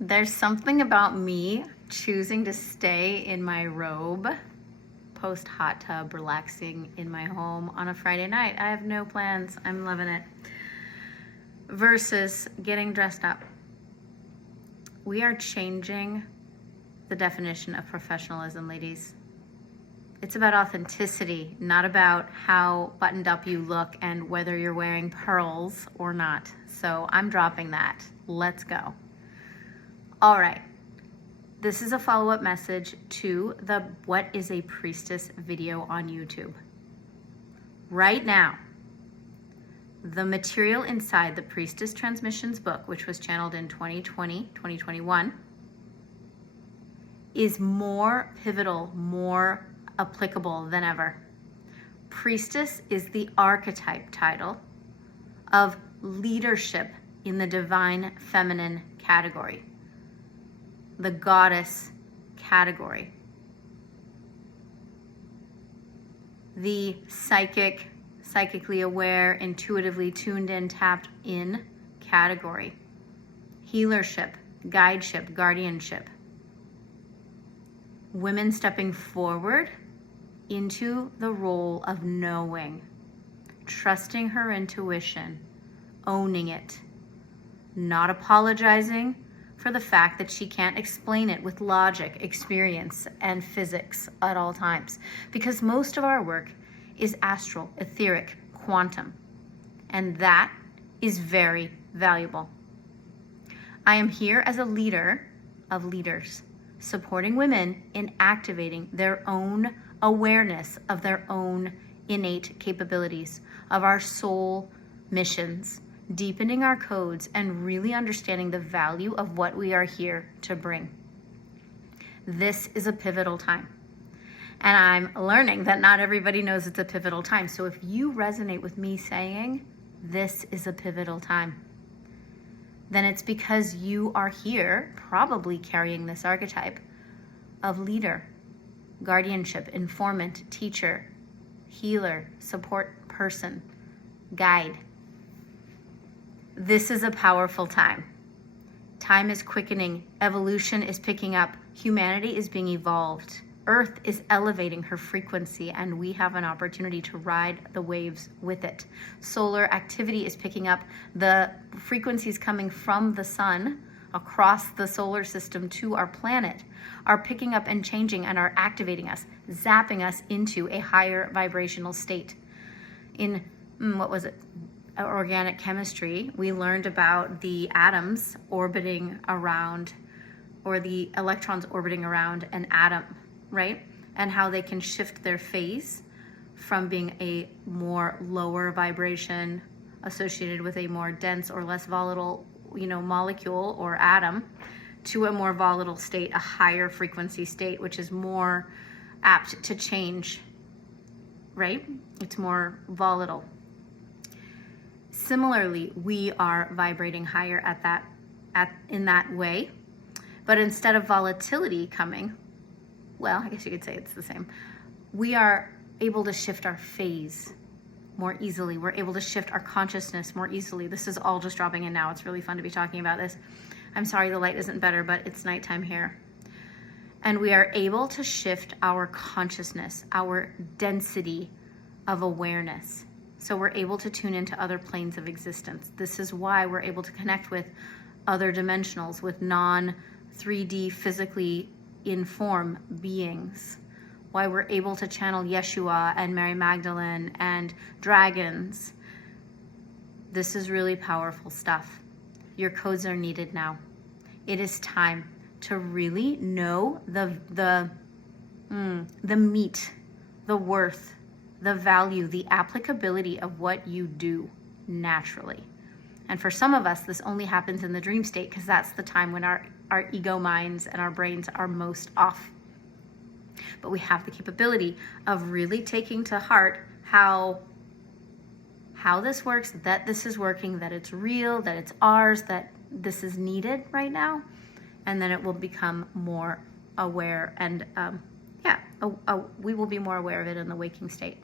There's something about me choosing to stay in my robe, post hot tub, relaxing in my home on a Friday night. I have no plans. I'm loving it. Versus getting dressed up. We are changing the definition of professionalism, ladies. It's about authenticity, not about how buttoned up you look and whether you're wearing pearls or not. So I'm dropping that. Let's go. All right. This is a follow-up message to the What is a Priestess video on YouTube. Right now, the material inside the Priestess Transmissions book, which was channeled in 2020, 2021, is more pivotal, more applicable than ever. Priestess is the archetype title of leadership in the divine feminine category, the goddess category, the psychically aware, intuitively tuned in, tapped in category, healership, guideship, guardianship. Women stepping forward into the role of knowing, trusting her intuition, owning it, not apologizing for the fact that she can't explain it with logic, experience, and physics at all times. Because most of our work is astral, etheric, quantum, and that is very valuable. I am here as a leader of leaders, supporting women in activating their own awareness of their own innate capabilities, of our soul missions, deepening our codes, and really understanding the value of what we are here to bring. This is a pivotal time. And I'm learning that not everybody knows it's a pivotal time. So if you resonate with me saying this is a pivotal time, then it's because you are here probably carrying this archetype of leader, guardianship, informant, teacher, healer, support person, guide. This is a powerful time. Time is quickening. Evolution is picking up. Humanity is being evolved. Earth is elevating her frequency, and we have an opportunity to ride the waves with it. Solar activity is picking up. The frequencies coming from the sun across the solar system to our planet are picking up and changing and are activating us, zapping us into a higher vibrational state. In, organic chemistry, we learned about the atoms orbiting around, or the electrons orbiting around an atom, right? And how they can shift their phase from being a more lower vibration associated with a more dense or less volatile, molecule or atom, to a more volatile state, a higher frequency state, which is more apt to change, right? It's more volatile. Similarly, we are vibrating higher in that way, but instead of volatility coming, well, I guess you could say it's the same. We are able to shift our phase more easily. We're able to shift our consciousness more easily. This is all just dropping in now. It's really fun to be talking about this. I'm sorry the light isn't better, but it's nighttime here. And we are able to shift our consciousness, our density of awareness. So we're able to tune into other planes of existence. This is why we're able to connect with other dimensionals, with non-3D physically inform beings, why we're able to channel Yeshua and Mary Magdalene and dragons. This is really powerful stuff. Your codes are needed now. It is time to really know the meat, the worth, the value, the applicability of what you do naturally. And for some of us, this only happens in the dream state, because that's the time when our ego minds and our brains are most off. But we have the capability of really taking to heart how this works, that this is working, that it's real, that it's ours, that this is needed right now. And then it will become more aware, and we will be more aware of it in the waking state.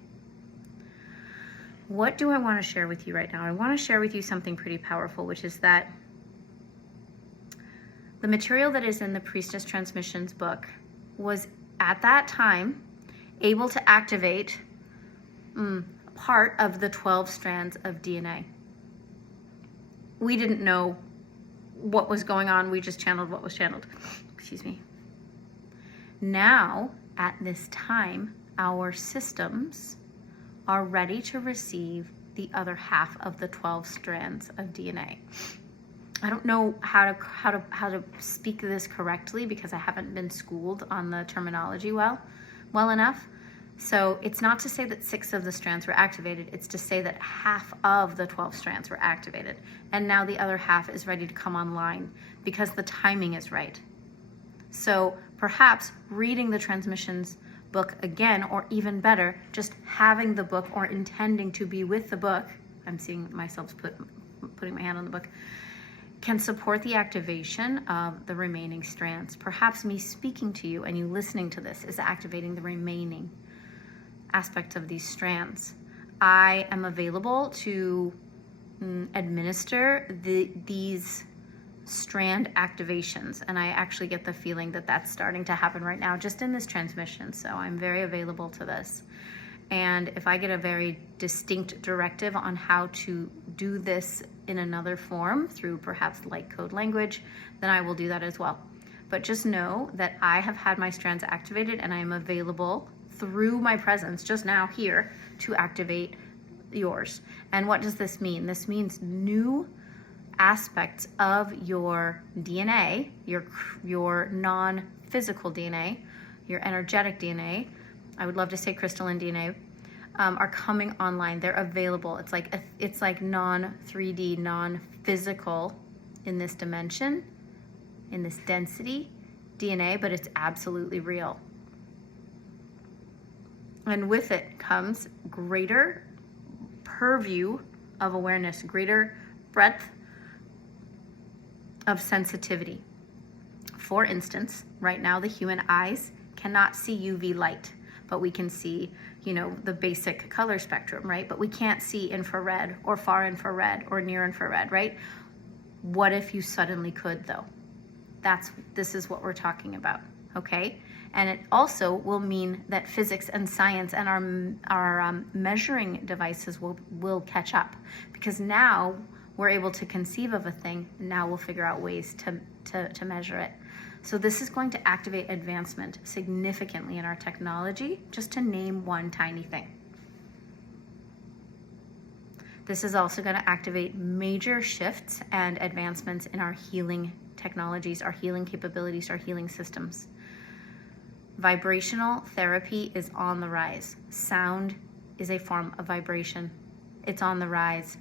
What do I want to share with you right now? I want to share with you something pretty powerful, which is that The material that is in the Priestess Transmissions book was at that time able to activate part of the 12 strands of DNA. We didn't know what was going on. We just channeled what was channeled. Excuse me. Now, at this time, our systems are ready to receive the other half of the 12 strands of DNA. I don't know how to speak this correctly because I haven't been schooled on the terminology well enough. So it's not to say that 6 of the strands were activated, it's to say that half of the 12 strands were activated. And now the other half is ready to come online because the timing is right. So perhaps reading the transmissions book again, or even better, just having the book or intending to be with the book, I'm seeing myself putting my hand on the book, can support the activation of the remaining strands. Perhaps me speaking to you and you listening to this is activating the remaining aspects of these strands. I am available to administer these strand activations, and I actually get the feeling that that's starting to happen right now just in this transmission. So I'm very available to this. And if I get a very distinct directive on how to do this in another form through perhaps light code language, then I will do that as well. But just know that I have had my strands activated and I am available through my presence just now here to activate yours. And what does this mean? This means new aspects of your DNA, your non-physical DNA, your energetic DNA, I would love to say crystalline DNA, are coming online. They're available. It's like non-3D, non-physical in this dimension, in this density DNA, but it's absolutely real. And with it comes greater purview of awareness, greater breadth of sensitivity. For instance, right now the human eyes cannot see UV light, but we can see, the basic color spectrum, right? But we can't see infrared or far infrared or near infrared, right? What if you suddenly could, though? This is what we're talking about, okay? And it also will mean that physics and science and our measuring devices will catch up, because now we're able to conceive of a thing. Now we'll figure out ways to measure it. So this is going to activate advancement significantly in our technology, just to name one tiny thing. This is also going to activate major shifts and advancements in our healing technologies, our healing capabilities, our healing systems. Vibrational therapy is on the rise. Sound is a form of vibration. It's on the rise.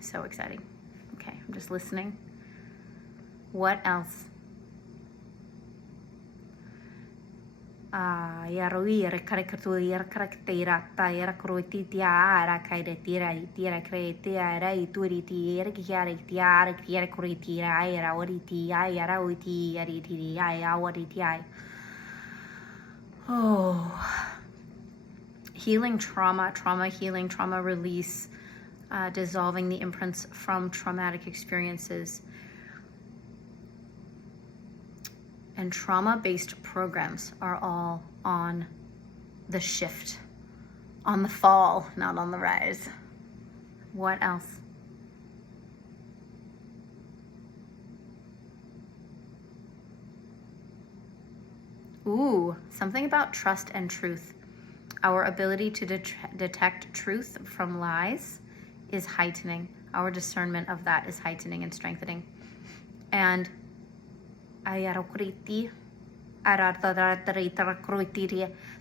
So exciting. Okay, I'm just listening. What else? Oh, healing trauma healing, trauma release, dissolving the imprints from traumatic experiences. And trauma-based programs are all on the shift, on the fall, not on the rise. What else? Ooh, something about trust and truth. Our ability to detect truth from lies is heightening. Our discernment of that is heightening and strengthening. And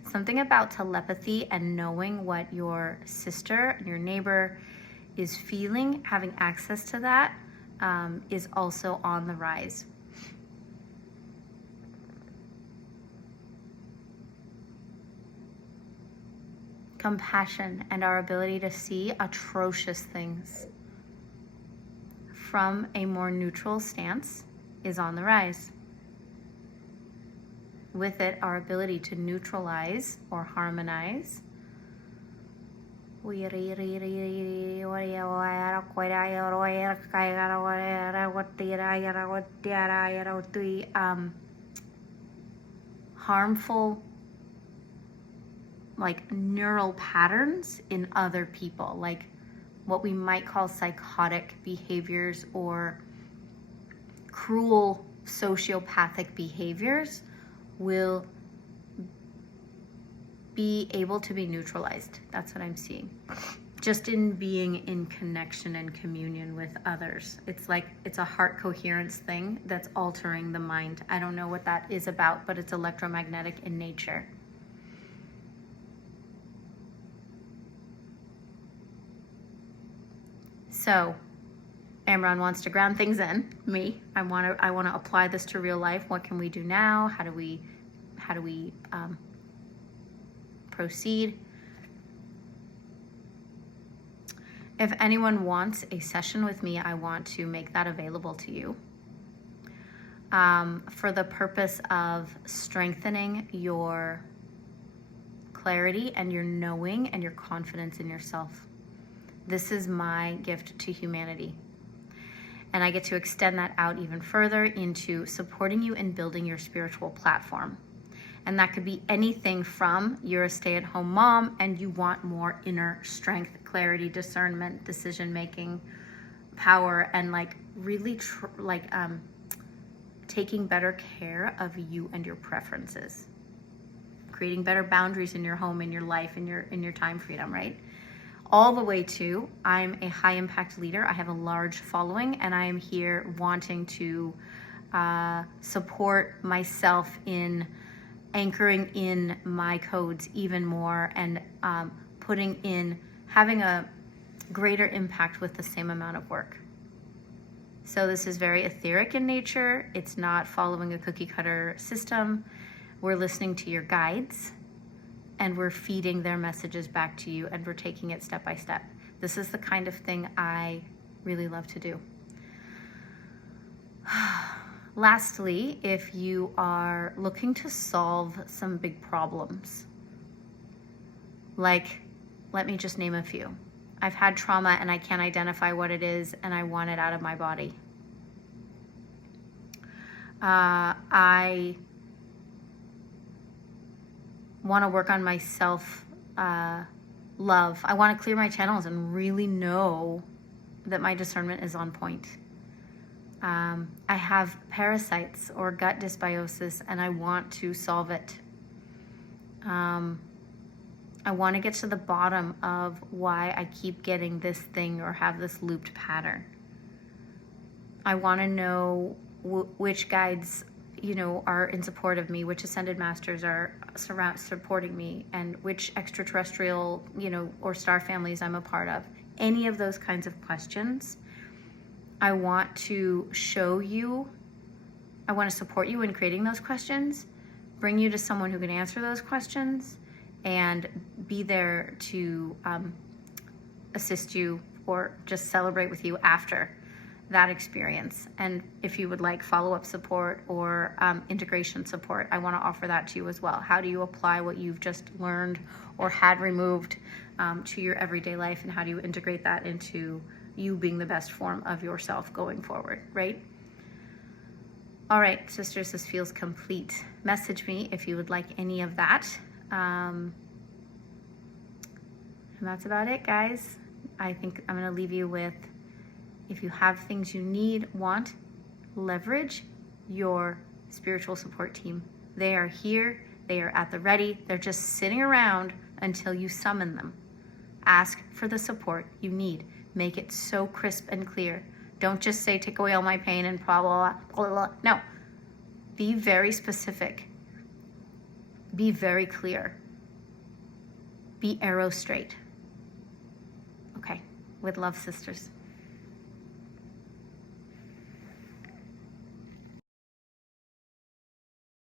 something about telepathy and knowing what your sister and your neighbor is feeling, having access to that, is also on the rise. Compassion and our ability to see atrocious things from a more neutral stance is on the rise. With it, our ability to neutralize or harmonize harmful like neural patterns in other people, like what we might call psychotic behaviors or cruel sociopathic behaviors will be able to be neutralized. That's what I'm seeing. Just in being in connection and communion with others. It's like, it's a heart coherence thing that's altering the mind. I don't know what that is about, but it's electromagnetic in nature. So, Amron wants to ground things in me. I want to apply this to real life. What can we do now? How do we proceed? If anyone wants a session with me, I want to make that available to you for the purpose of strengthening your clarity and your knowing and your confidence in yourself. This is my gift to humanity. And I get to extend that out even further into supporting you in building your spiritual platform. And that could be anything from you're a stay-at-home mom and you want more inner strength, clarity, discernment, decision-making, power, and like really taking better care of you and your preferences. Creating better boundaries in your home, in your life, in your time freedom, right? All the way to, I'm a high impact leader. I have a large following and I am here wanting to support myself in anchoring in my codes even more and having a greater impact with the same amount of work. So this is very etheric in nature. It's not following a cookie cutter system. We're listening to your guides and we're feeding their messages back to you and we're taking it step by step. This is the kind of thing I really love to do. Lastly, if you are looking to solve some big problems, like, let me just name a few. I've had trauma and I can't identify what it is and I want it out of my body. I want to work on my self-love. I want to clear my channels and really know that my discernment is on point. I have parasites or gut dysbiosis and I want to solve it. I want to get to the bottom of why I keep getting this thing or have this looped pattern. I want to know which guides, are in support of me, which ascended masters are supporting me, and which extraterrestrial, or star families I'm a part of. Any of those kinds of questions. I want to show you, I want to support you in creating those questions, bring you to someone who can answer those questions, and be there to assist you or just celebrate with you after that experience. And if you would like follow-up support or integration support, I want to offer that to you as well. How do you apply what you've just learned or had removed to your everyday life, and how do you integrate that into you being the best form of yourself going forward, right? All right, sisters, this feels complete. Message me if you would like any of that. And that's about it, guys. I think I'm going to leave you with, if you have things you need, want, leverage your spiritual support team. They are here. They are at the ready. They're just sitting around until you summon them. Ask for the support you need. Make it so crisp and clear. Don't just say, take away all my pain and blah, blah, blah, blah, blah. No. Be very specific. Be very clear. Be arrow straight. Okay. With love, sisters.